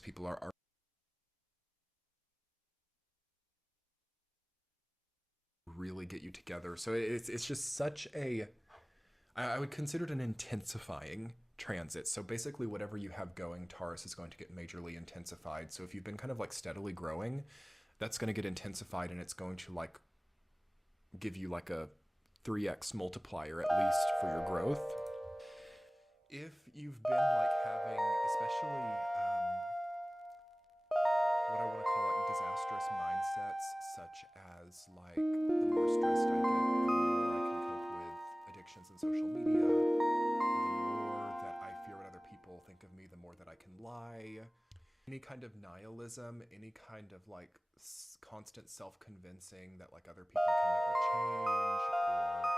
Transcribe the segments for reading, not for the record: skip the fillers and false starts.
People are really get you together. So it's just such a, I would consider it an intensifying transit. So basically whatever you have going, Taurus is going to get majorly intensified. So if you've been kind of like steadily growing, that's going to get intensified, and it's going to like give you like a 3x multiplier at least for your growth. If you've been like having, especially what I want to call like disastrous mindsets, such as like the more stressed I get, the more I can cope with addictions and social media, the more that I fear what other people think of me, the more that I can lie. Any kind of nihilism, any kind of like constant self-convincing that like other people can never change, or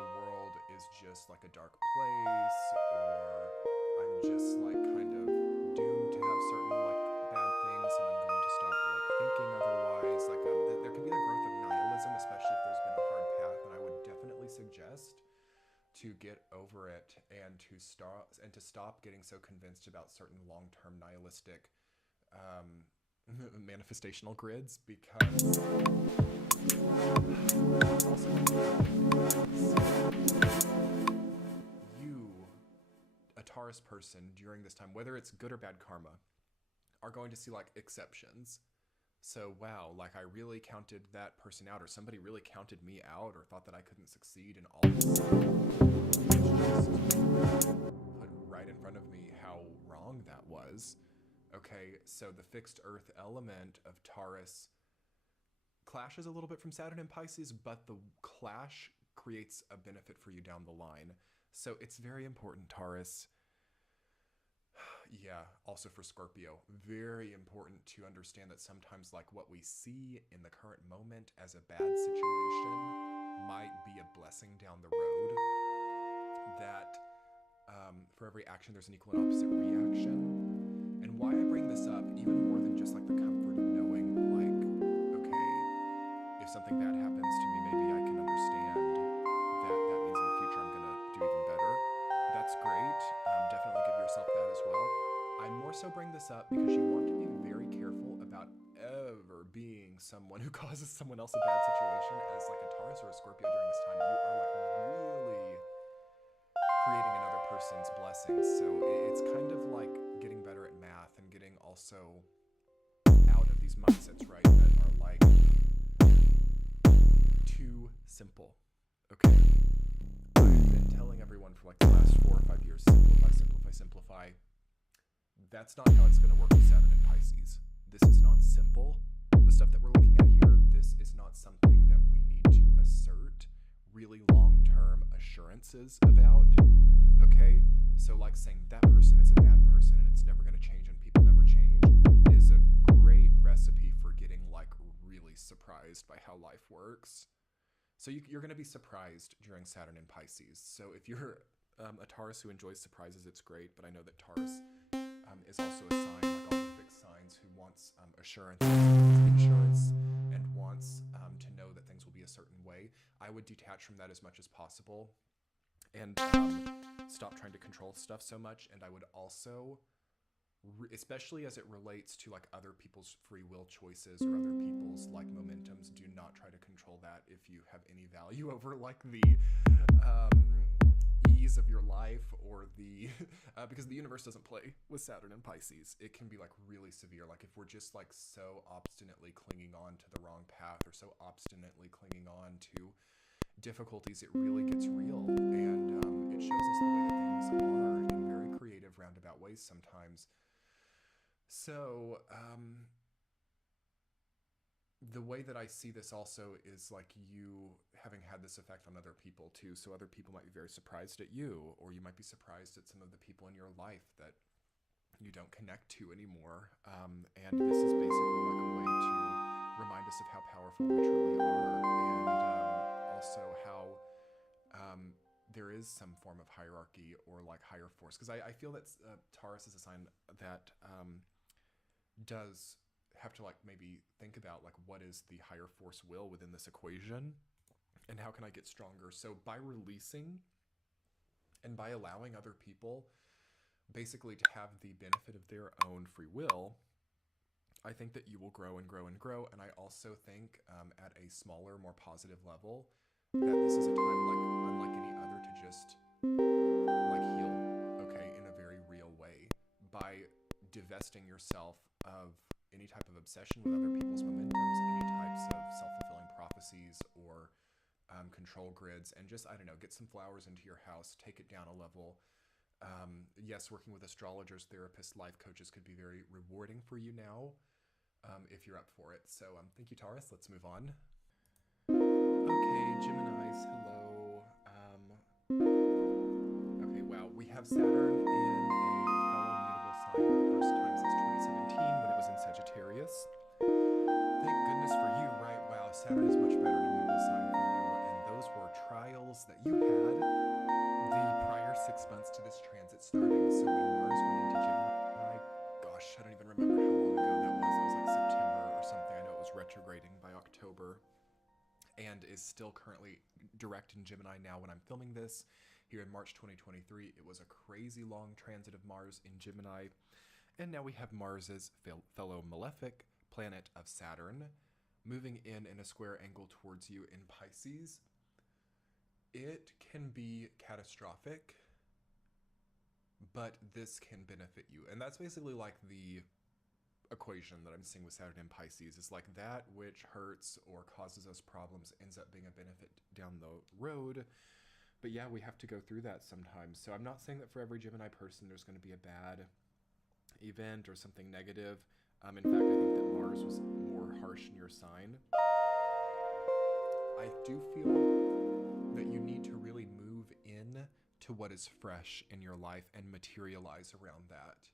the world is just like a dark place, or I'm just like kind of doomed to have certain like bad things and I'm going to stop like thinking otherwise. Like there can be the growth of nihilism, especially if there's been a hard path, and I would definitely suggest to get over it and to stop getting so convinced about certain long-term nihilistic manifestational grids, because you, a Taurus person, during this time, whether it's good or bad karma, are going to see like exceptions. So wow, like I really counted that person out, or somebody really counted me out, or thought that I couldn't succeed, and all of a sudden just put right in front of me how wrong that was. Okay, so the fixed earth element of Taurus clashes a little bit from Saturn and Pisces, but the clash creates a benefit for you down the line. So it's very important, Taurus. Yeah, also for Scorpio, very important to understand that sometimes like what we see in the current moment as a bad situation might be a blessing down the road. That for every action there's an equal and opposite reaction. And why I bring this up, even more than just like the comfort of knowing like, okay, if something bad happens to me, maybe I can understand that that means in the future I'm gonna do even better. That's great. Definitely give yourself that as well. I more so bring this up because you want to be very careful about ever being someone who causes someone else a bad situation. As like a Taurus or a Scorpio during this time, you are like really creating another person's blessings. So it's kind of like getting better at math and getting also out of these mindsets, right, that are like too simple. Okay. I've been telling everyone for like the last 4 or 5 years, simplify, simplify, simplify. That's not how it's going to work with Saturn and Pisces. This is not simple. The stuff that we're looking at here, this is not something that we need to assert really long-term assurances about. Okay? So like saying that person is a bad person and it's never going to change and people never change is a great recipe for getting like really surprised by how life works. So you're going to be surprised during Saturn and Pisces. So if you're a Taurus who enjoys surprises, it's great. But I know that Taurus is also a sign, like all the big signs, who wants assurance, insurance, and wants to know that things will be a certain way. I would detach from that as much as possible and stop trying to control stuff so much. And I would also, especially as it relates to like other people's free will choices or other people's like momentums, do not try to control that if you have any value over like the ease of your life or the because the universe doesn't play with Saturn and Pisces. It can be like really severe. Like if we're just like so obstinately clinging on to the wrong path or so obstinately clinging on to difficulties, it really gets real, and it shows us the way that things are in very creative roundabout ways sometimes. So the way that I see this also is like you having had this effect on other people too. So other people might be very surprised at you, or you might be surprised at some of the people in your life that you don't connect to anymore. And this is basically like a way to remind us of how powerful we truly are, and also how there is some form of hierarchy or like higher force. Because I feel that Taurus is a sign that does have to like maybe think about like what is the higher force will within this equation and how can I get stronger. So by releasing and by allowing other people basically to have the benefit of their own free will, I think that you will grow and grow and grow. And I also think at a smaller, more positive level, that this is a time like unlike any other to just like heal, okay, in a very real way by divesting yourself of any type of obsession with other people's momentums, any types of self-fulfilling prophecies or control grids, and just, I don't know, get some flowers into your house, take it down a level. Yes, working with astrologers, therapists, life coaches could be very rewarding for you now if you're up for it. So thank you, Taurus. Let's move on. Okay, Geminis, hello. Okay, wow, we have Saturn in a fellow mutable sign for the first time since 2017 when it was in Sagittarius. Thank goodness for you, right? Wow, Saturn is much better in a mutable sign for you, and those were trials that you had the prior 6 months to this transit starting. So when Mars went into Gemini, gosh, I don't even remember how long ago that was. It was like September or something. I know it was retrograding by October and is still currently direct in Gemini now when I'm filming this. Here in March 2023, it was a crazy long transit of Mars in Gemini. And now we have Mars's fellow malefic planet of Saturn moving in a square angle towards you in Pisces. It can be catastrophic, but this can benefit you. And that's basically like the equation that I'm seeing with Saturn and Pisces. Is like that which hurts or causes us problems ends up being a benefit down the road. But yeah, we have to go through that sometimes. So I'm not saying that for every Gemini person there's going to be a bad event or something negative. In fact, I think that Mars was more harsh in your sign. I do feel that you need to really move in to what is fresh in your life and materialize around that.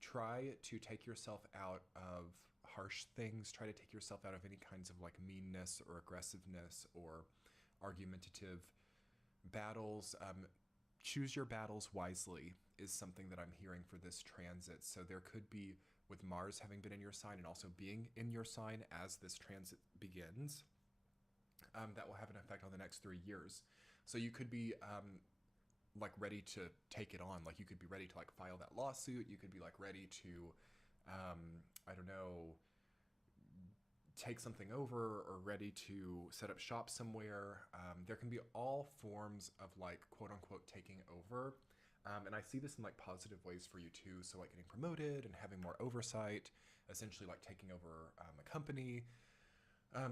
Try to take yourself out of harsh things. Try to take yourself out of any kinds of like meanness or aggressiveness or argumentative battles. Choose your battles wisely is something that I'm hearing for this transit. So there could be, with Mars having been in your sign and also being in your sign as this transit begins, that will have an effect on the next 3 years. So you could be like ready to take it on. Like you could be ready to like file that lawsuit. You could be like ready to, I don't know, take something over or ready to set up shop somewhere. There can be all forms of like quote unquote taking over. And I see this in like positive ways for you too. So like getting promoted and having more oversight, essentially like taking over a company,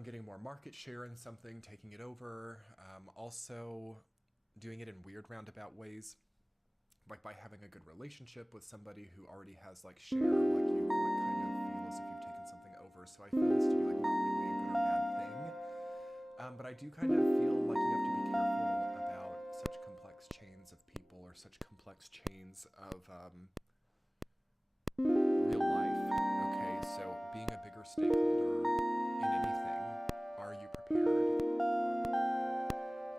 getting more market share in something, taking it over. Also doing it in weird roundabout ways, like by having a good relationship with somebody who already has like share, like you like kind of feel as if you've taken something over. So I feel this to be like not really a good or bad thing. But I do kind of feel like you have to be careful about such complex chains of people or such complex chains of real life. Okay, so being a bigger stakeholder in anything, are you prepared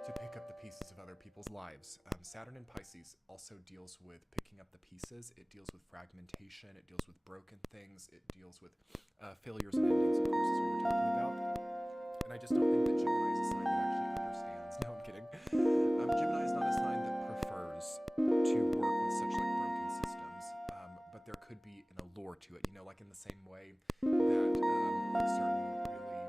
to pick up the pieces of other people's lives? Saturn in Pisces also deals with picking up the pieces. It deals with fragmentation. It deals with broken things. It deals with failures and endings, of course, as we were talking about. And I just don't think that Gemini is a sign that actually understands. No, I'm kidding. Gemini is not a sign that prefers to work with such like broken systems, but there could be an allure to it. You know, like in the same way that like certain really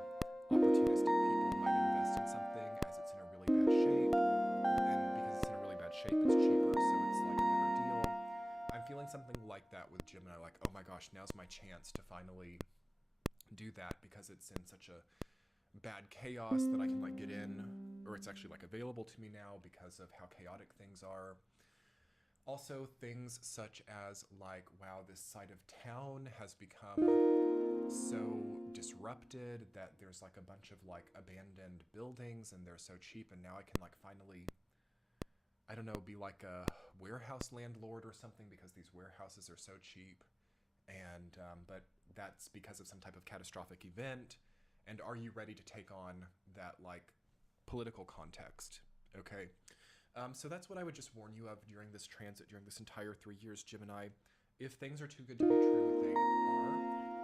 opportunistic people might invest in something as it's in a really bad shape, and because it's in a really bad shape, it's cheaper, so it's like a better deal. I'm feeling something like that with Gemini, like, oh my gosh, now's my chance to finally do that because it's in such a bad chaos that I can like get in, or it's actually like available to me now because of how chaotic things are. Also things such as like, wow, this side of town has become so disrupted that there's like a bunch of like abandoned buildings and they're so cheap, and now I can like finally, I don't know, be like a warehouse landlord or something because these warehouses are so cheap. And but that's because of some type of catastrophic event. And are you ready to take on that like political context? Okay. So that's what I would just warn you of during this transit, during this entire 3 years, Gemini. If things are too good to be true, they are.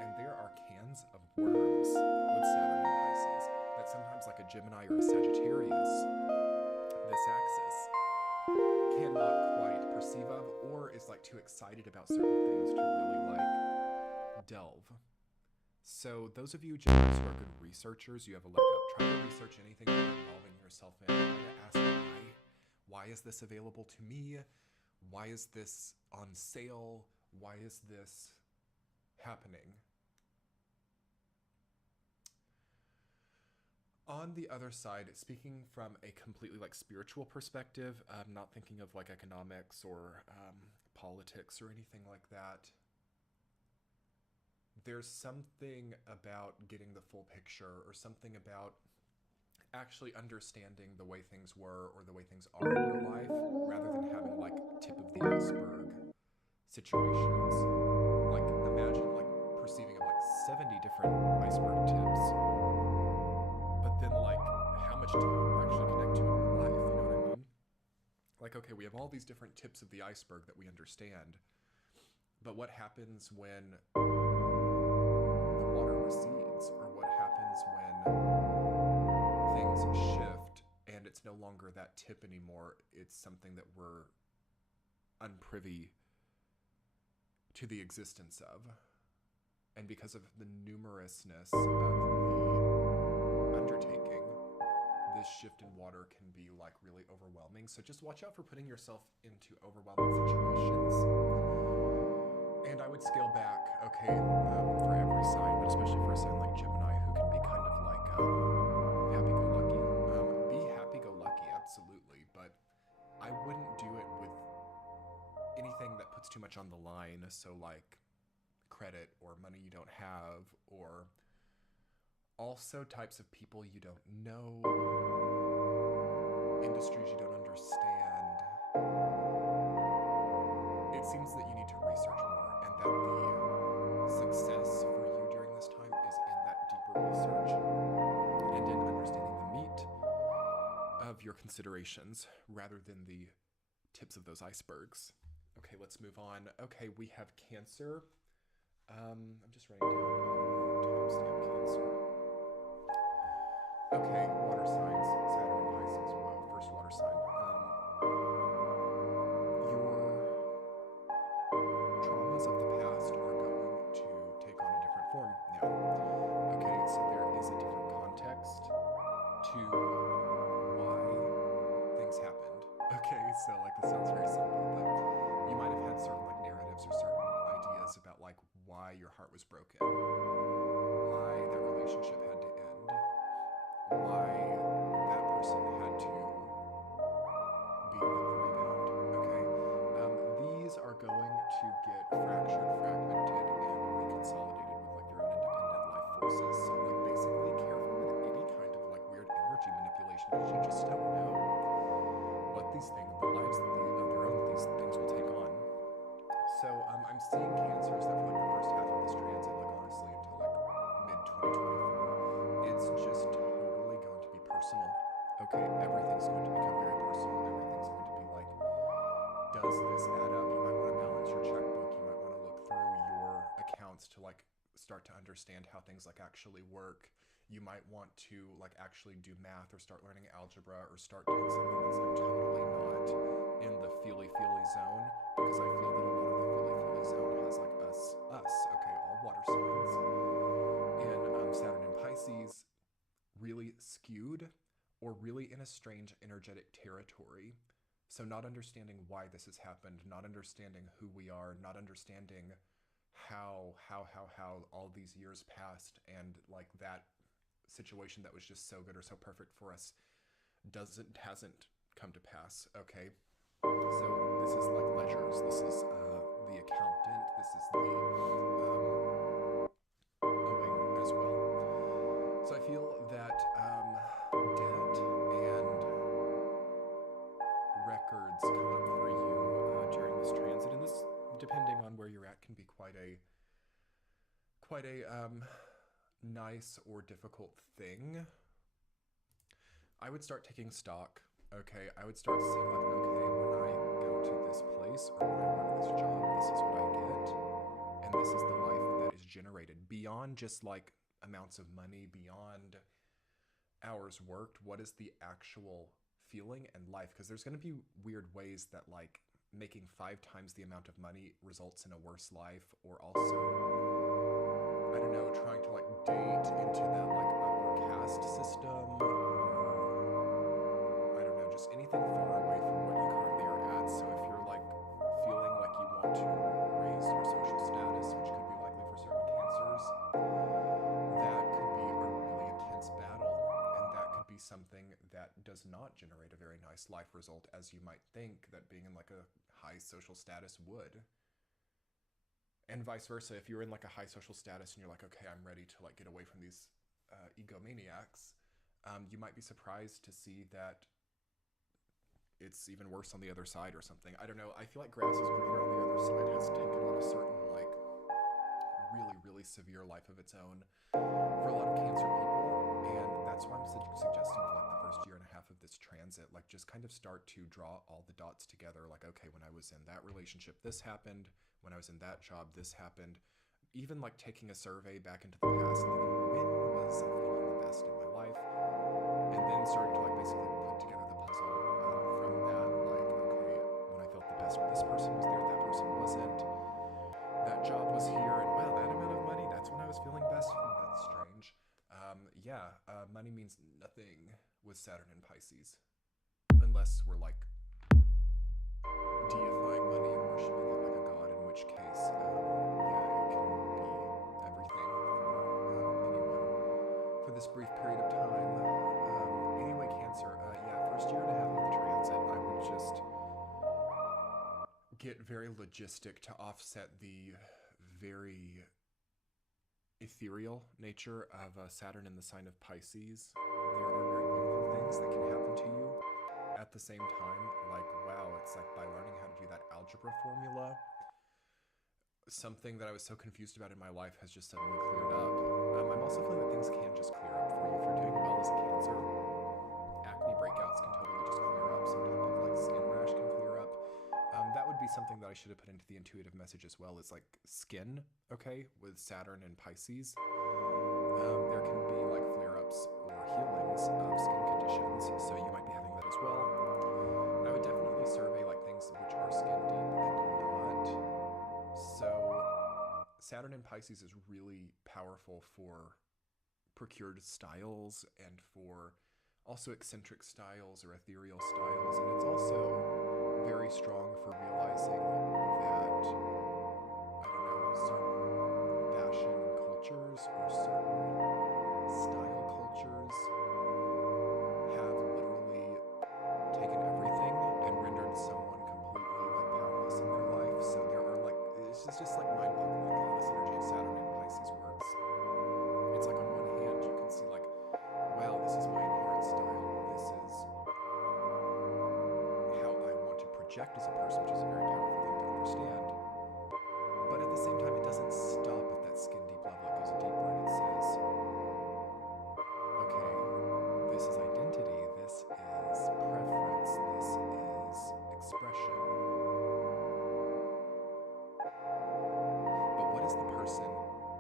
And there are cans of worms with Saturn and Pisces that sometimes like a Gemini or a Sagittarius, this axis, cannot quite perceive of, or is like too excited about certain things to really like delve. So those of you Geminis who are good researchers, you have a leg up. Try to research anything you're involving yourself in. Try to ask why. Why is this available to me? Why is this on sale? Why is this happening? On the other side, speaking from a completely like spiritual perspective, not thinking of like economics or politics or anything like that, there's something about getting the full picture, or something about actually understanding the way things were or the way things are in your life, rather than having like tip of the iceberg situations. Like imagine like perceiving of like 70 different iceberg tips, but then like how much do you actually connect to in your life? You know what I mean? Like, okay, we have all these different tips of the iceberg that we understand, but what happens when the water recedes, or what happens when things shift and it's no longer that tip anymore? It's something that we're unprivy to the existence of. And because of the numerousness of the undertaking, this shift in water can be like really overwhelming. So just watch out for putting yourself into overwhelming situations. And I would scale back, okay, for every sign, but especially for a sign like Gemini, who can be kind of like happy-go-lucky. Be happy-go-lucky, absolutely, but I wouldn't do it with anything that puts too much on the line. So like credit or money you don't have, or Also types of people you don't know, industries you don't understand. It seems that you need to research more, and that the success for you during this time is in that deeper research and in understanding the meat of your considerations rather than the tips of those icebergs. Okay, let's move on. Okay, we have Cancer. I'm just writing down timestamp Cancer. Okay, water signs, Saturn and Pisces. Whoa, first water sign. Your traumas of the past are going to take on a different form now. Okay, so there is a different context to why things happened. Okay, so like this sounds very simple, but you might have had certain like narratives or certain ideas about like why your heart was broken, why that relationship had to end, why that person had to be like the rebound. Okay, these are going to get fractured, fragmented, and reconsolidated with like their own independent life forces. So like basically careful with any kind of like weird energy manipulation because you just don't know what these things, the lives of their own that these things will take on. So I'm seeing Cancers that for like the first half of this transit, like honestly until like mid 2024, it's just totally going to be personal. Okay, everything's going to become very personal. Everything's going to be like, does this add up? You might want to balance your checkbook. You might want to look through your accounts to like start to understand how things like actually work. You might want to like actually do math or start learning algebra or start doing something that's like totally not in the feely zone, because I feel that a lot of the feely zone has like us, okay, all water signs, and Saturn and Pisces really skewed or really in a strange energetic territory. So not understanding why this has happened, not understanding who we are, not understanding how all these years passed, and like that situation that was just so good or so perfect for us hasn't come to pass. Okay, so this is like ledgers, this is the accountant, this is the owing as well. So I feel that debt and records come up for you during this transit, and this, depending on where you're at, can be quite a nice or difficult thing. I would start taking stock. Okay, I would start seeing like, okay, when I go to this place or when I work this job, this is what I get, and this is the life that is generated beyond just like amounts of money, beyond hours worked. What is the actual feeling and life? Because there's going to be weird ways that like making 5 times the amount of money results in a worse life, or also, I don't know, trying to like date into that like upper caste system, or I don't know, just anything far away from what you currently are at. So if you're like feeling like you want to raise your social status, which could be likely for certain Cancers, that could be a really intense battle, and that could be something that does not generate a very nice life result, as you might think that being in like a high social status would. And vice versa, if you're in like a high social status and you're like, okay, I'm ready to like get away from these egomaniacs, you might be surprised to see that it's even worse on the other side or something. I don't know. I feel like grass is greener on the other side has taken on a certain like really severe life of its own for a lot of Cancer people, and that's why I'm suggesting for like the first year and a half of this transit, like just kind of start to draw all the dots together. Like, okay, when I was in that relationship, this happened. When I was in that job, this happened. Even like taking a survey back into the past and thinking, when was I feeling the best in my life? And then starting to like basically put together the puzzle from that, like, okay, when I felt the best, this person was there, that person wasn't. That job was here, and wow, that amount of money, that's when I was feeling best. That's strange. Money means nothing with Saturn and Pisces, unless we're like deifying money and worshiping it like a god, in which case, it can be everything for anyone for this brief period of time. Anyway, Cancer, first year and a half of the transit, I would just get very logistic to offset the very ethereal nature of Saturn in the sign of Pisces, there are very beautiful things that can happen to you. At the same time, like, wow, it's like by learning how to do that algebra formula, something that I was so confused about in my life has just suddenly cleared up. I'm also feeling that things can just clear up for you if you're doing well as a Cancer. Acne breakouts can totally just clear up. Some type of like skin rash can clear up. That would be something that I should have put into the intuitive message as well, is like skin, okay, with Saturn and Pisces. There can be like flare-ups or healings of skin conditions, so you might be having that as well. I would definitely survey like things which are skin deep and not. So Saturn in Pisces is really powerful for procured styles and for also eccentric styles or ethereal styles, and it's also very strong for realizing that, I don't know, certain fashion cultures or certain style cultures have literally taken everything and rendered someone completely like powerless in their life. So there are like, it's just like mind-boggling how this energy of Saturn and Pisces works. It's like on one hand you can see like, wow, this is my inherent style, this is how I want to project as a person, which is a very powerful thing to understand. But at the same time, it doesn't stop at that skin deep level. It goes deeper and it says, okay, this is identity, this is preference, this is expression. But what is the person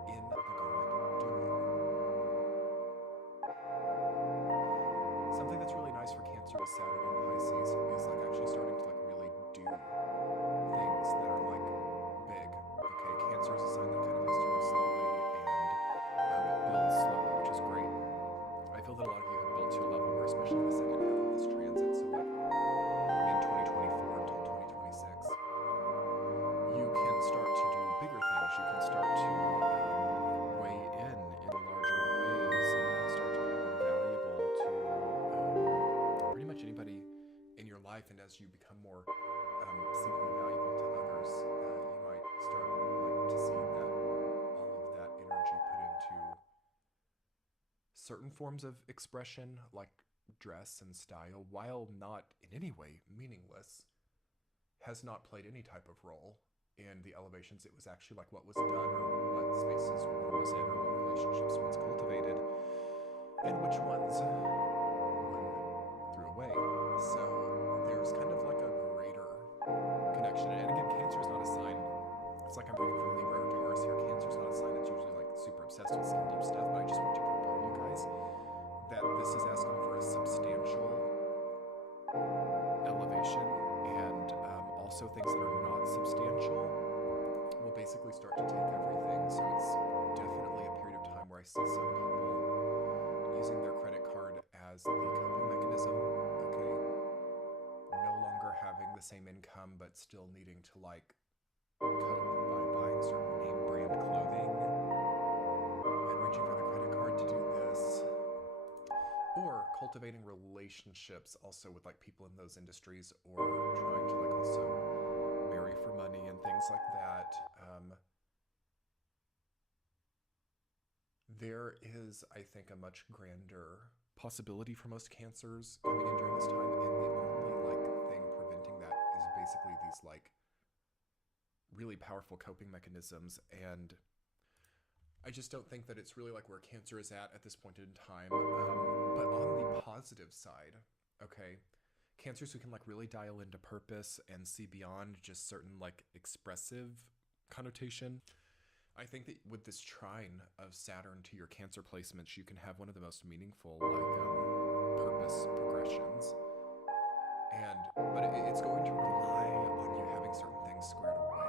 in the garment doing? Something that's really nice for Cancer with Saturn and Pisces is like actually starting to like really do things that are like big. Okay, Cancer is a sign that kind of has to move slowly and build slowly, which is great. I feel that a lot of you have built to a level where, especially in the second half of this transit, so like in 2024 until 2026, you can start to do bigger things. You can start to weigh in larger ways, and you can start to be more valuable to pretty much anybody in your life. And as you become more seemingly valuable to others, you might start like to see that all of that energy put into certain forms of expression, like dress and style, while not in any way meaningless, has not played any type of role in the elevations. It was actually like what was done, or what spaces one was in, or what relationships one's cultivated, and which ones one threw away. So there's kind of like a greater connection. And again, Cancer is not a sign. It's like I'm reading from Libra or Taurus here. Cancer is not a sign that's usually like super obsessed with skin deep stuff, but I just want to prepare you guys that this is asking for a substantial elevation, and also things that are not substantial will basically start to take everything. So it's definitely a period of time where I see some people using their credit card as the coping mechanism, okay? No longer having the same income, but still needing to like cope by buying certain name brand clothing and reaching for the credit card to do this. Or cultivating relationships also with like people in those industries, or trying to like also marry for money and things like that. There is, I think, a much grander possibility for most Cancers coming in during this time, and the only like thing preventing that is basically these like really powerful coping mechanisms. And I just don't think that it's really like where Cancer is at this point in time. But on the positive side, okay, Cancers who can like really dial into purpose and see beyond just certain like expressive connotation. I think that with this trine of Saturn to your Cancer placements, you can have one of the most meaningful like purpose progressions. But it's going to rely on you having certain things squared away,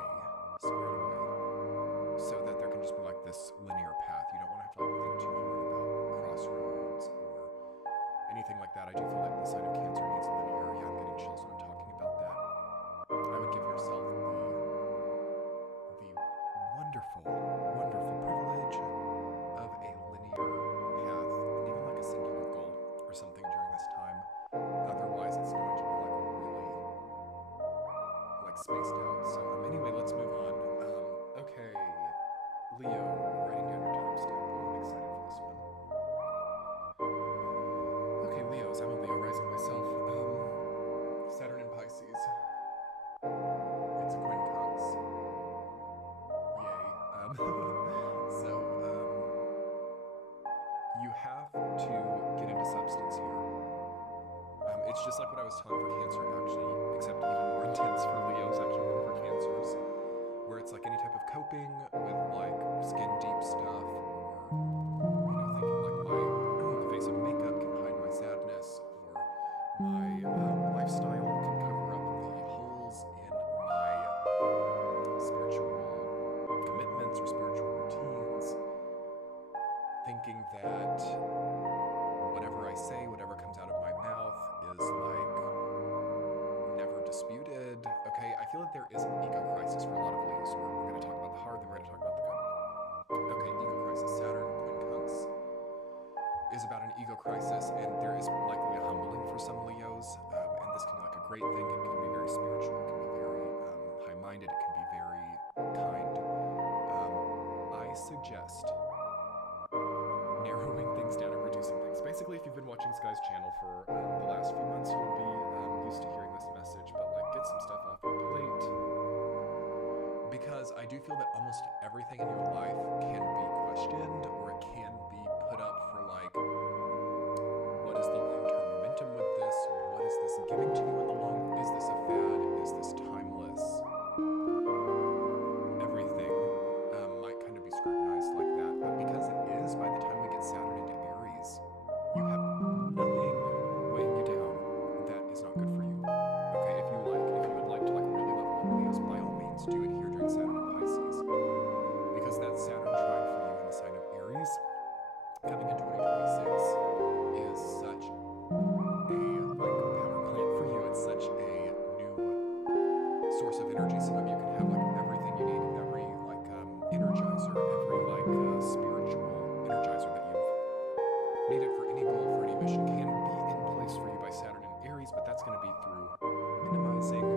so that there can just be like this linear path. You don't want to have to like think too hard about crossroads or anything like that. I do feel that the sign of Cancer needs linear. Yeah, I'm getting chills when I'm talking about that. I would give yourself the wonderful, wonderful privilege of a linear path, and even like a singular goal or something during this time. Otherwise, it's going to be like really like spaced out. So anyway, let's move on. Okay, Leo, writing down your time So, you have to get into substance here. It's just like what I was telling for Cancer, actually, except even more intense for Leos, actually, than for Cancers, where it's like any type of coping with like skin deep stuff, or thinking like the face of makeup can hide my sadness, or my lifestyle can cover up the holes in my spiritual commitments or spiritual routines, thinking that whatever I say, whatever comes out of my mouth is like never disputed. Okay, I feel like there is an ego crisis for a lot of Leos. We're going to talk about the hard, then we're going to talk about the good. Okay, ego crisis. Saturn quincunx is about an ego crisis, and there is likely a humbling for some Leos, and this can be like a great thing. It can be very spiritual, it can be very high-minded, it can be very kind. I suggest narrowing things down and reducing things. Basically, if you've been watching Sky's channel for the last few months, you'll be used to hearing this message, but like get some stuff off your plate. Because I do feel that almost everything in your life can be questioned, or it can be put up for like, what is the long-term momentum with this? What is this giving to you in the long? Is this a fad? Is this timeless? Everything might kind of be scrutinized like that, but because it is, by the time we get Saturn into Aries, you have nothing weighing you down that is not good for you. Okay, if you would like to like really level up Leos, by all means do it here during Saturn and Pisces, because that Saturn trine for you in the sign of Aries coming in 2026 is such a power plant for you. It's such a new source of energy. Some of you can have like everything you need, every like energizer, every like spiritual energizer that you've needed for any goal, for any mission, can be in place for you by Saturn and Aries, but that's going to be through minimizing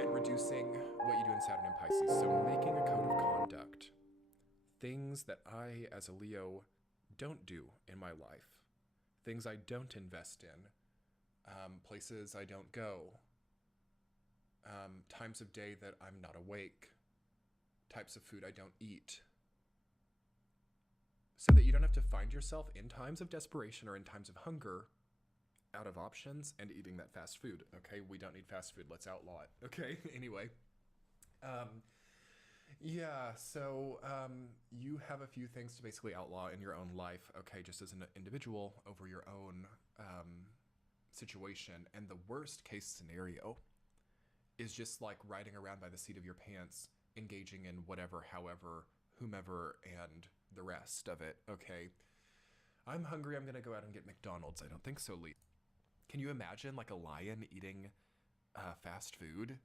and reducing what you do in Saturn and Pisces. So making a code of conduct, things that I as a Leo don't do in my life, things I don't invest in, places I don't go, times of day that I'm not awake, types of food I don't eat, so that you don't have to find yourself in times of desperation or in times of hunger out of options and eating that fast food. Okay, we don't need fast food, let's outlaw it. Okay, anyway. Yeah, so you have a few things to basically outlaw in your own life, okay, just as an individual over your own situation. And the worst case scenario is just like riding around by the seat of your pants, engaging in whatever, however, whomever, and the rest of it, okay? I'm hungry, I'm gonna go out and get McDonald's. I don't think so, Lee. Can you imagine like a lion eating fast food?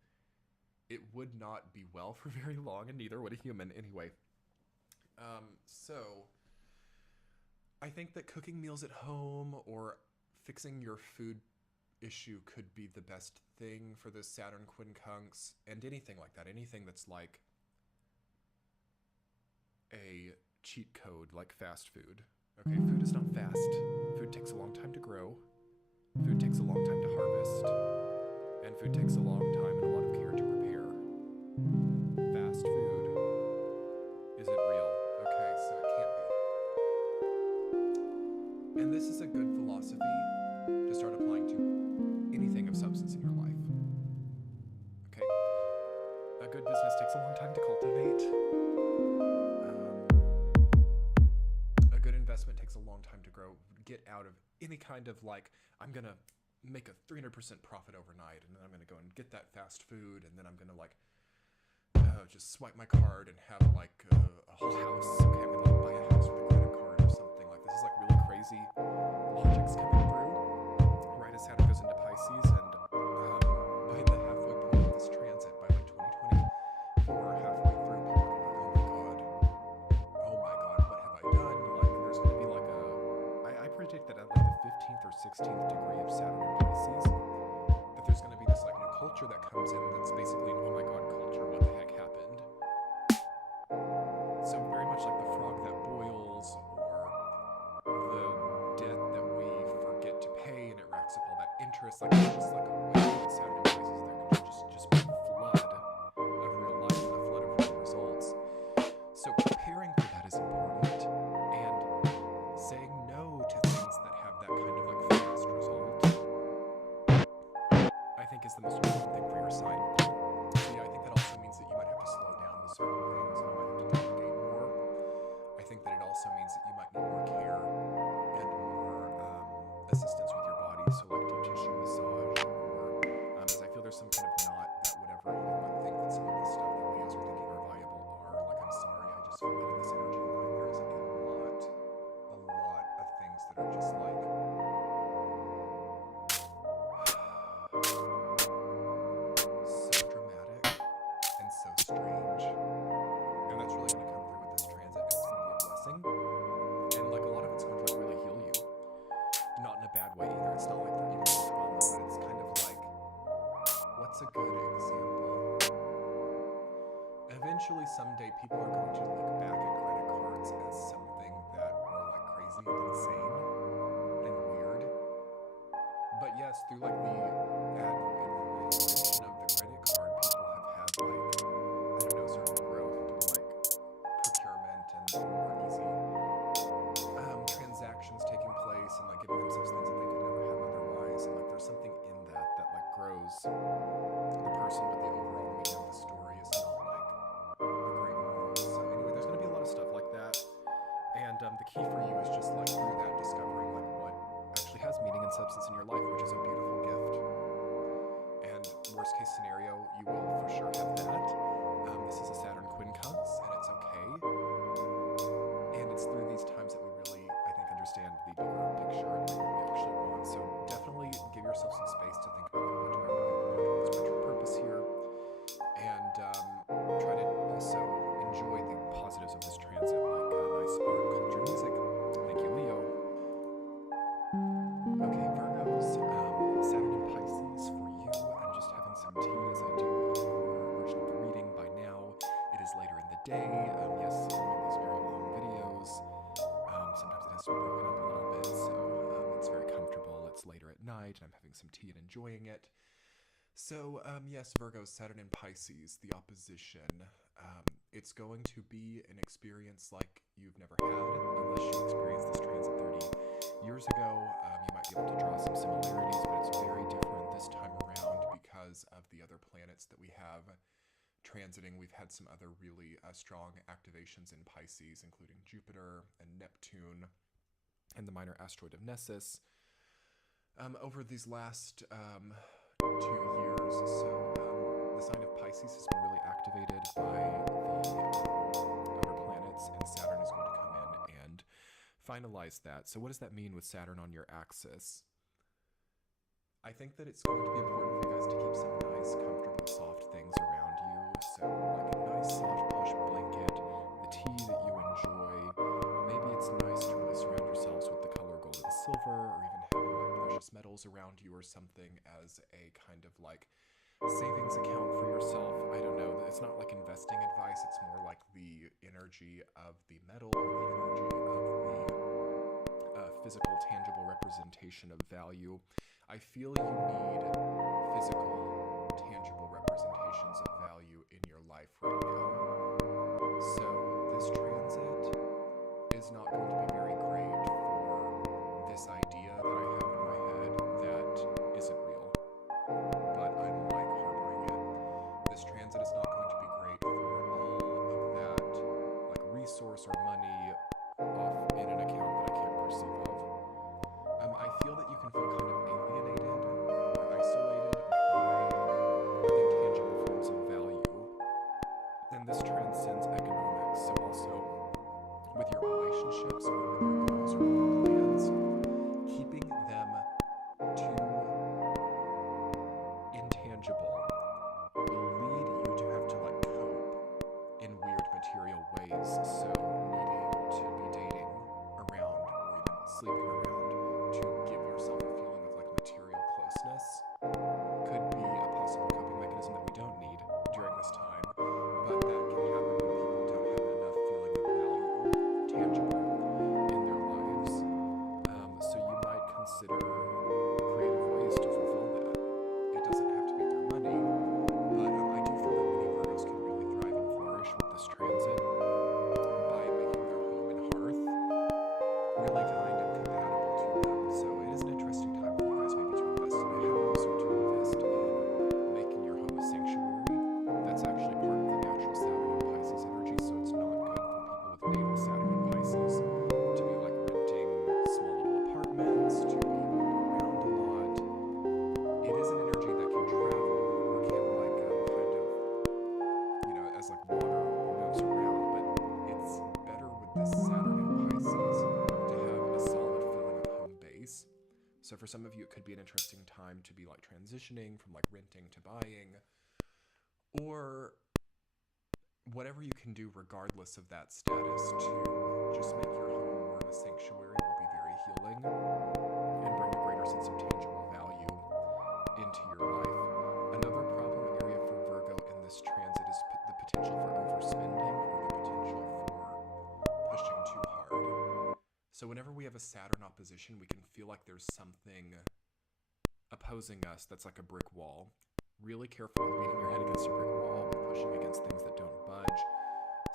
It would not be well for very long, and neither would a human anyway. So I think that cooking meals at home or fixing your food issue could be the best thing for this Saturn quincunx, and anything like that, anything that's like a cheat code like fast food. Okay, food is not fast. Food takes a long time to grow. Food takes a long time to harvest. And food takes a long time and a lot of care to prepare. Fast food isn't real. Okay, so it can't be. And this is a good philosophy to start applying to anything of substance in your life. Okay, a good business takes a long time to cultivate. A good investment takes a long time to grow. Get out of any kind of like, I'm gonna make a 300% profit overnight, and then I'm gonna go and get that fast food, and then I'm gonna like just swipe my card and have like a whole house. Okay, I'm gonna like buy a house with a credit card or something. Like this is like really crazy logics coming through right as Saturn goes into Pisces, and by the halfway point of this transit, by like 2024, halfway through, people are like, oh my god, what have I done? Like there's gonna be like I predict that at like the 15th or 16th degree of Saturn in Pisces, that there's gonna be this like new culture that comes in that's basically an oh my god culture, what the heck happened? So very much like the frog that boils, or the debt that we forget to pay and it racks up all that interest. Like it's just like a wave of Saturn in Pisces. There can just be a flood of real life and a flood of real results. So so like deep tissue massage, or as I feel there's some kind of knot that would ever even like think that some of the stuff that Leos are thinking are viable are. Like, I'm sorry, I just feel that in this energy line there's a lot of things that are just like so dramatic and so strange. And that's really going to come through with this transit. It's going to be a blessing. And like a lot of it's going to like really heal you. Not in a bad way either. It's not like they're even trauma, but it's kind of like, what's a good example? Eventually someday people are going to look back at credit cards as something that were like crazy and insane and weird. But yes, through like the invention of the credit card, people have had like, I don't know, sort of growth through like procurement and more easy transactions taking place, and like giving themselves things that they could never have otherwise. And like there's something in that like grows the person, but the overall meaning of the story is not like a great moral. So anyway, there's going to be a lot of stuff like that. And the key for you is just like through that discovering like what actually has meaning and substance in your life, which is a beautiful gift. And worst case scenario, you will for sure have that. This is a Saturn quincunx, and it's okay. And it's through these times that we really, I think, understand the bigger picture and like what we actually want. So definitely give yourself some space to think about like, what do I really want, what's my true purpose here, and try to also enjoy the positives of this transit, like nice art, culture, music. Thank you, Leo. Okay, Virgos, Saturn in Pisces for you. I'm just having some tea as I do your version of the reading. By now, it is later in the day. Yes, I'm in these very long videos. Sometimes it has to be broken up a little bit, so it's very comfortable. It's later at night, and I'm having some tea and enjoying it. So, yes, Virgo, Saturn in Pisces, the opposition. It's going to be an experience like you've never had, unless you experienced this transit 30 years ago. You might be able to draw some similarities, but it's very different this time around because of the other planets that we have transiting. We've had some other really strong activations in Pisces, including Jupiter and Neptune and the minor asteroid of Nessus over these last 2 years. So the sign of Pisces has been really activated by the outer planets, and Saturn is going to come in and finalize that. So what does that mean with Saturn on your axis? I think that it's going to be important for you guys to keep some nice, comfortable, soft things around you. So like a nice, soft, plush blanket, the tea that you enjoy. Maybe it's nice to really surround yourselves with the color gold and silver, or even having like precious metals around you or something as a kind of like savings account for yourself. I don't know. It's not like investing advice. It's more like the energy of the metal, or the energy of the physical, tangible representation of value. I feel you need physical, tangible representations of value in your life right now. So this transit is not going to be very great for this idea that I have in my head that isn't real, but I'm like harboring it. This transit is not going to be great for all of that like resource or money off in an account that I can't perceive of. I feel that you can feel kind of alienated or isolated by intangible forms of value. And this transcends economics, so also with your relationships or with your goals or your plans, keeping them too intangible will lead you to have to like cope in weird material ways. So needing to be dating around or even sleeping around to give yourself a feeling of like material closeness could be a possible coping mechanism that we don't need during this time, but that can happen when people don't have enough feeling of value tangible in their lives. So you might consider creative ways to fulfill that. It doesn't have to be through money, but I do feel that many Virgos can really thrive and flourish with this transit by for some of you, it could be an interesting time to be like transitioning from like renting to buying, or whatever you can do regardless of that status to just make your home more of a sanctuary will be very healing and bring a greater sense of tangible value into your life. Another problem area for Virgo in this transit is the potential for overspending or the potential for pushing too hard. So whenever we have a Saturn opposition, we can feel like there's something opposing us that's like a brick wall. Really careful with beating your head against a brick wall, with pushing against things that don't budge.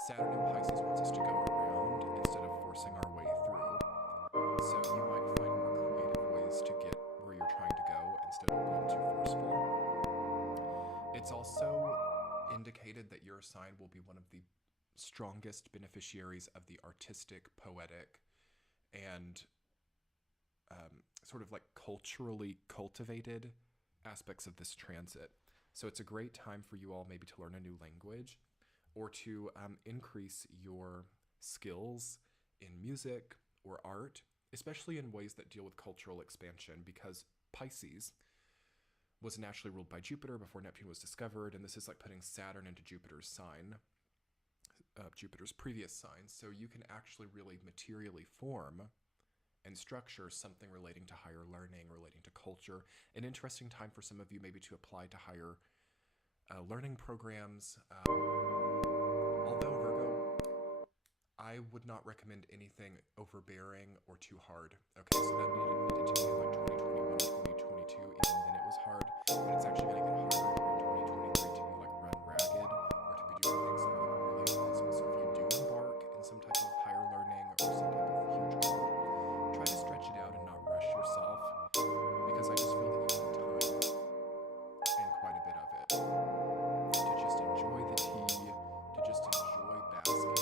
Saturn in Pisces wants us to go around instead of forcing our way through. So you might find more creative ways to get where you're trying to go instead of being too forceful. It's also indicated that your sign will be one of the strongest beneficiaries of the artistic, poetic, and sort of like culturally cultivated aspects of this transit. So it's a great time for you all maybe to learn a new language or to increase your skills in music or art, especially in ways that deal with cultural expansion, because Pisces was naturally ruled by Jupiter before Neptune was discovered, and this is like putting Saturn into Jupiter's sign, Jupiter's previous sign, so you can actually really materially form and structure something relating to higher learning, relating to culture. An interesting time for some of you maybe to apply to higher learning programs. Although Virgo, I would not recommend anything overbearing or too hard. Okay, so that needed to be in like 2021 and 2022. Even then it was hard, but it's actually going to get harder in 2023 to be like run ragged or to be doing things that are like really awesome. So if you do embark in some type of higher learning or some type of huge goal, try to stretch it out and not rush yourself, because I just feel that you need time and quite a bit of it to just enjoy the tea, to just enjoy basking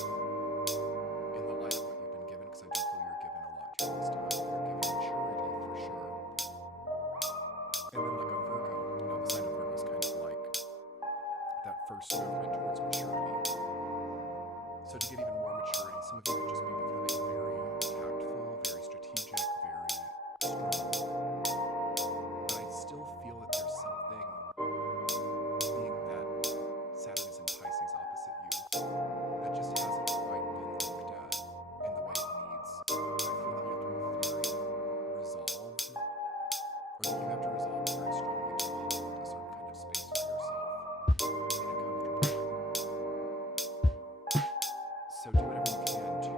in the light of what you've been given, because I do feel you're given a lot during this time. You're given maturity for sure. And then like a Virgo, the sign of Virgo is kind of like that first movement towards maturity. So to get even more maturity, some of you could just be becoming very tactful, very strategic, very strong. But I still feel that there's something, being that Saturn is in Pisces opposite you, that just hasn't quite been looked at in the way it needs. I feel that you have to be very resolved, or that you have to resolve very strongly to hold a certain kind of space for yourself in a comfortable way. So do whatever you can to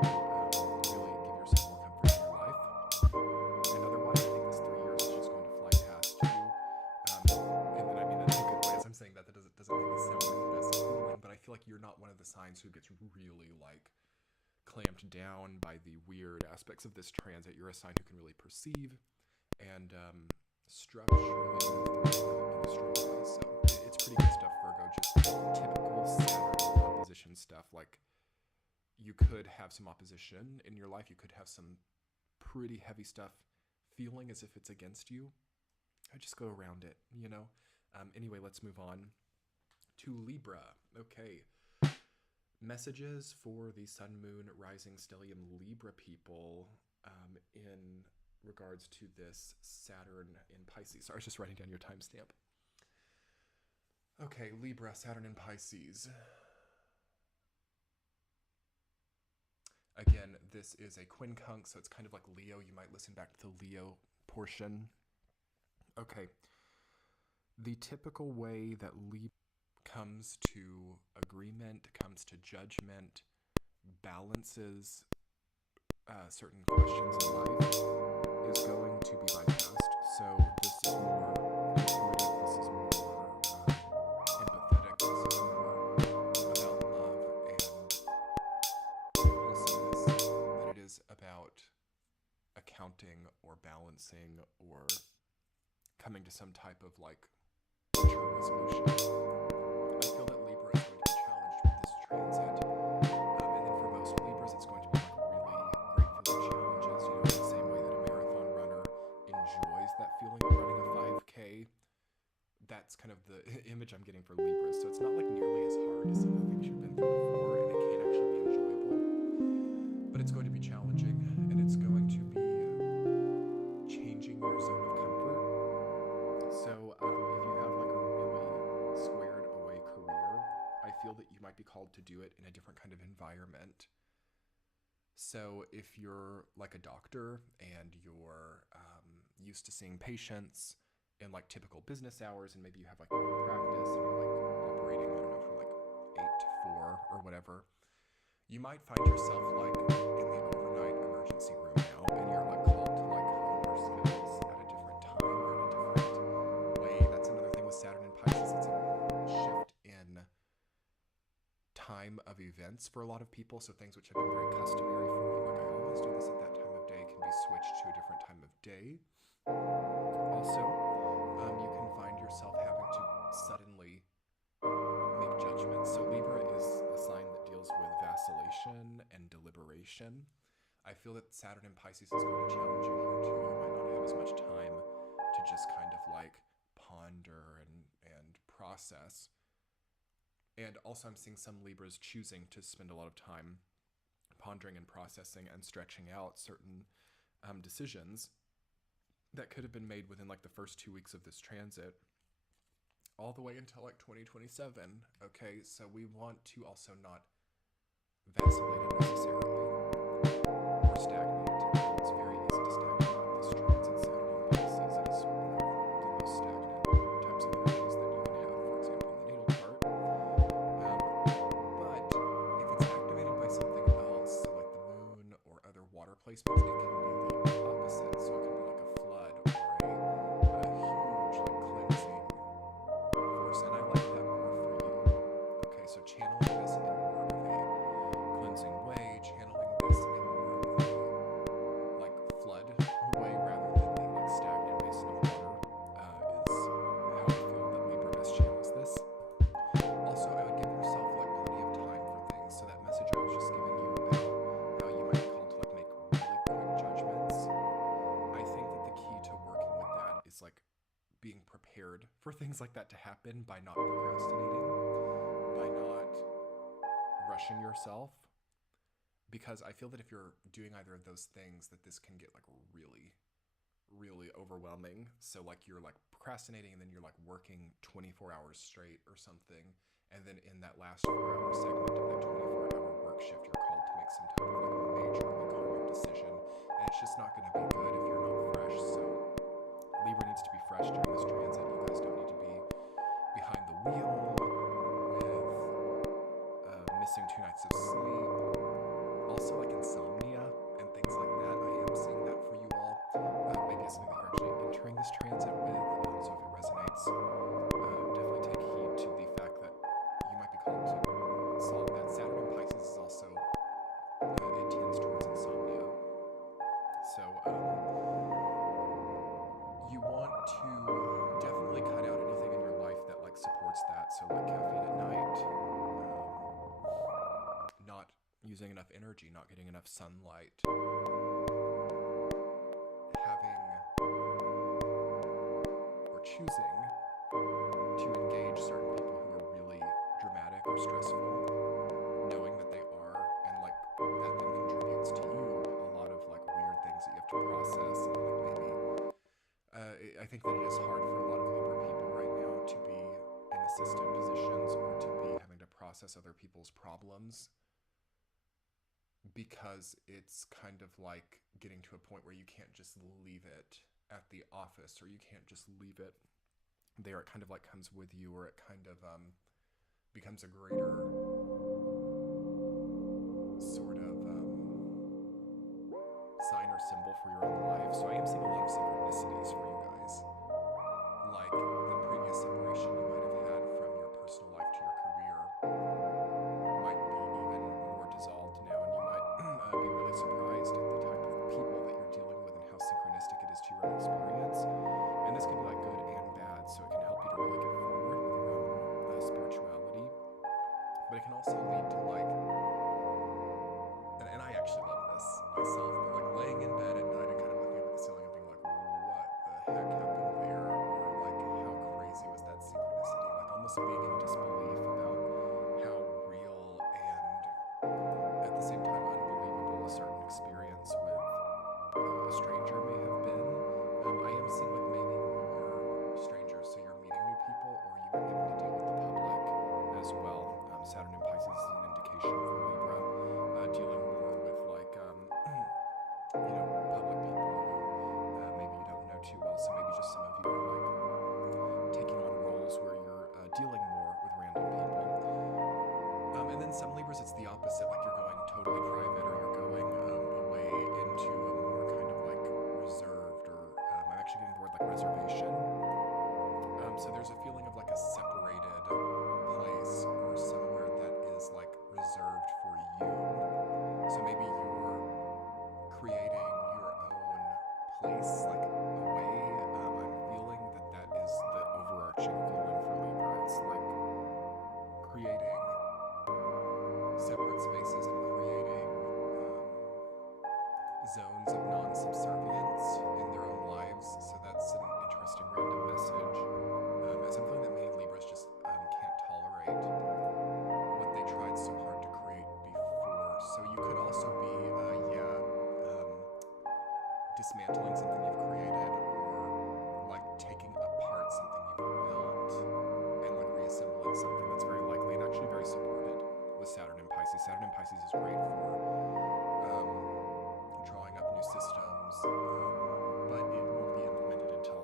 really give yourself more comfort in your life. And otherwise, I think this 3 years is just going to fly past you. And I mean that in a good way. As I'm saying that doesn't make me sound like the best feeling, but I feel like you're not one of the signs who gets really like clamped down by the weird aspects of this transit. You're a sign who can really perceive and structurally move through in a strong way. So it's pretty good stuff, Virgo. Just typical Saturn opposition stuff. Like, you could have some opposition in your life. You could have some pretty heavy stuff feeling as if it's against you. I just go around it, you know? Anyway, let's move on to Libra. Okay. Messages for the Sun, Moon, Rising, Stellium Libra people in regards to this Saturn in Pisces. Sorry, I was just writing down your timestamp. Okay, Libra, Saturn in Pisces. Again, this is a quincunx, so it's kind of like Leo. You might listen back to the Leo portion. Okay. The typical way that Libra comes to agreement, comes to judgment, balances certain questions in life is going to be bypassed. So this is more intuitive, this is more empathetic, this is more about love and wholesomeness than it is about accounting or balancing or coming to some type of like mature resolution. I feel that Libra is going to be challenged with this transit. And then for most Libras, it's going to be like really grateful for challenges, you know, in the same way that a marathon runner enjoys that feeling of running a 5K. That's kind of the image I'm getting for Libras. So it's not like nearly as hard as some of the things you've been through before, and it can actually be enjoyable. But it's going to be challenging, and it's going to be changing your zone of environment. So if you're like a doctor and you're used to seeing patients in like typical business hours, and maybe you have like your own practice and you're like operating, I don't know, from like 8 to 4 or whatever, you might find yourself like in the overnight emergency room now, and you're like called to like hone your skills at a different time or in a different way. That's another thing with Saturn and Pisces. It's a shift in time of events for a lot of people. So things which have been very customary for you, like I always do this at that time of day, can be switched to a different time of day. Also, you can find yourself having to suddenly make judgments. So Libra is a sign that deals with vacillation and deliberation. I feel that Saturn in Pisces is going to challenge you here too. You might not have as much time to just kind of like ponder and process. And also I'm seeing some Libras choosing to spend a lot of time pondering and processing and stretching out certain decisions that could have been made within like the first 2 weeks of this transit, all the way until like 2027. Okay, so we want to also not vacillate unnecessarily or stagnate. It's very easy to stagnate with this transit. Saturn in Pisces, it is one of the most stagnant types of energies that you can have, for example, in the natal chart. But if it's activated by something else, so like the moon or other water placements, it can be the opposite. So it can be like a flood or a huge like cleansing force, and I like that more for you. Okay, so channeling this in more of a cleansing way, channeling this in more of a like flood way rather than the like stagnant basin of water is how I feel that Libra best channels this. Also, I would give yourself like plenty of time for things. So that message I was just giving you about how you might be called to like make really quick judgments, I think that the key to working with that is like being prepared for things like that to happen by not procrastinating, by not rushing yourself. Because I feel that if you're doing either of those things, that this can get like really, really overwhelming. So like you're like procrastinating and then you're like working 24 hours straight or something. And then in that last 4-hour segment of that 24-hour work shift, you're called to make some type of like majorly karmic decision. And it's just not going to be good if you're not fresh. So Libra needs to be fresh during this transit. You guys don't need to be behind the wheel with missing 2 nights of sleep. Also like insomnia and things like that. I am seeing that for you all. Maybe it's something that you're actually entering this transit with. So if it resonates, definitely take heed to the fact that you might be called to solve that. Saturn in Pisces is also, it tends towards insomnia. So you want to definitely cut out anything in your life that like supports that. So like caffeine at night, not using enough energy, not getting enough sunlight, having or choosing to engage certain people who are really dramatic or stressful, knowing that they are, and like that then contributes to you a lot of like weird things that you have to process, and like maybe I think that it is hard for a lot of Libra people right now to be in assistant positions or to be having to process other people's problems, because it's kind of like getting to a point where you can't just leave it at the office, or you can't just leave it there. It kind of like comes with you, or it kind of becomes a greater sort of sign or symbol for your own life. So I am seeing a lot of synchronicities for you guys, like the previous separation you might have had from your personal life to your career might be even more dissolved now, and you might be really surprised at the type of people that you're dealing with and how synchronistic it is to your own experience. And this can be like good and bad, so it can help you to really get forward with your own spirituality, but it can also lead to like, and I actually love this myself, but like laying in bed at night and kind of looking up at the ceiling and being like, what the heck happened there, or like how crazy was that synchronicity, like almost being in disbelief about how real and at the same time unbelievable a certain experience with a stranger may have been. I am seeing like maybe more strangers, so you're meeting new people, or you might be having to deal with the public as well. Saturn in Pisces is an indication for Libra dealing more with like, you know, public people who maybe you don't know too well. So maybe just some of you are like taking on roles where you're dealing more with random people. And then some Libras, it's the opposite. Like you're going totally private, or you're going away into a more kind of like reserved, or I'm actually getting the word like reservation. So there's a feeling of like a separated place, or somewhere that is like reserved for you. So maybe you're creating your own place, like away. I'm feeling that that is the overarching feeling for Libra. It's like creating separate spaces and creating zones of non-subservience in their own lives. So that's an interesting random message. As I'm feeling that many Libras just can't tolerate what they tried so hard to create before. So you could also be, dismantling something you've created, or like taking apart something you've built and like reassembling something. That's very likely and actually very supported with Saturn in Pisces. Saturn in Pisces is great for drawing up new systems, but it won't be implemented until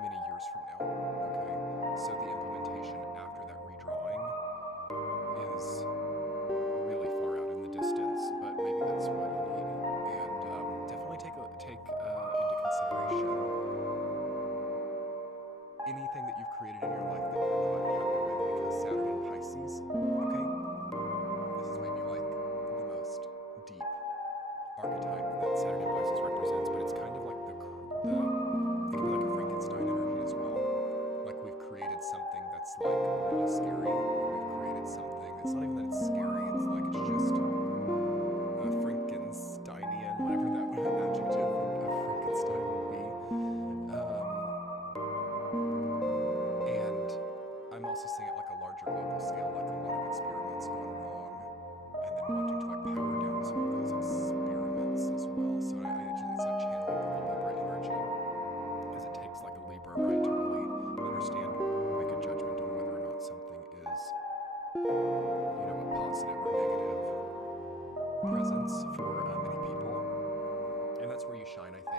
many years from now. Okay, so the implementation after that redrawing is really far out in the distance, but maybe that's what you need. And definitely take into consideration anything that you've created in your life that you're not happy with, because Saturn in Pisces, okay, this is maybe like the most deep archetype that Saturn in Pisces represents, but it's kind of like it can be like a Frankenstein energy as well. Like we've created something that's like really scary, or we've created something that's not even that it's scary, it's like it's just Frankensteinian, whatever that adjective of Frankenstein would be. And I'm also seeing it like a larger global scale, like a lot of experiments gone wrong, and then wanting to like power down some of those experiments as well. So it's like channeling the Libra energy, because it takes like a Libra, right, to really understand or make a judgment on whether or not something is, you know, a positive or negative presence for many people. And that's where you shine, I think.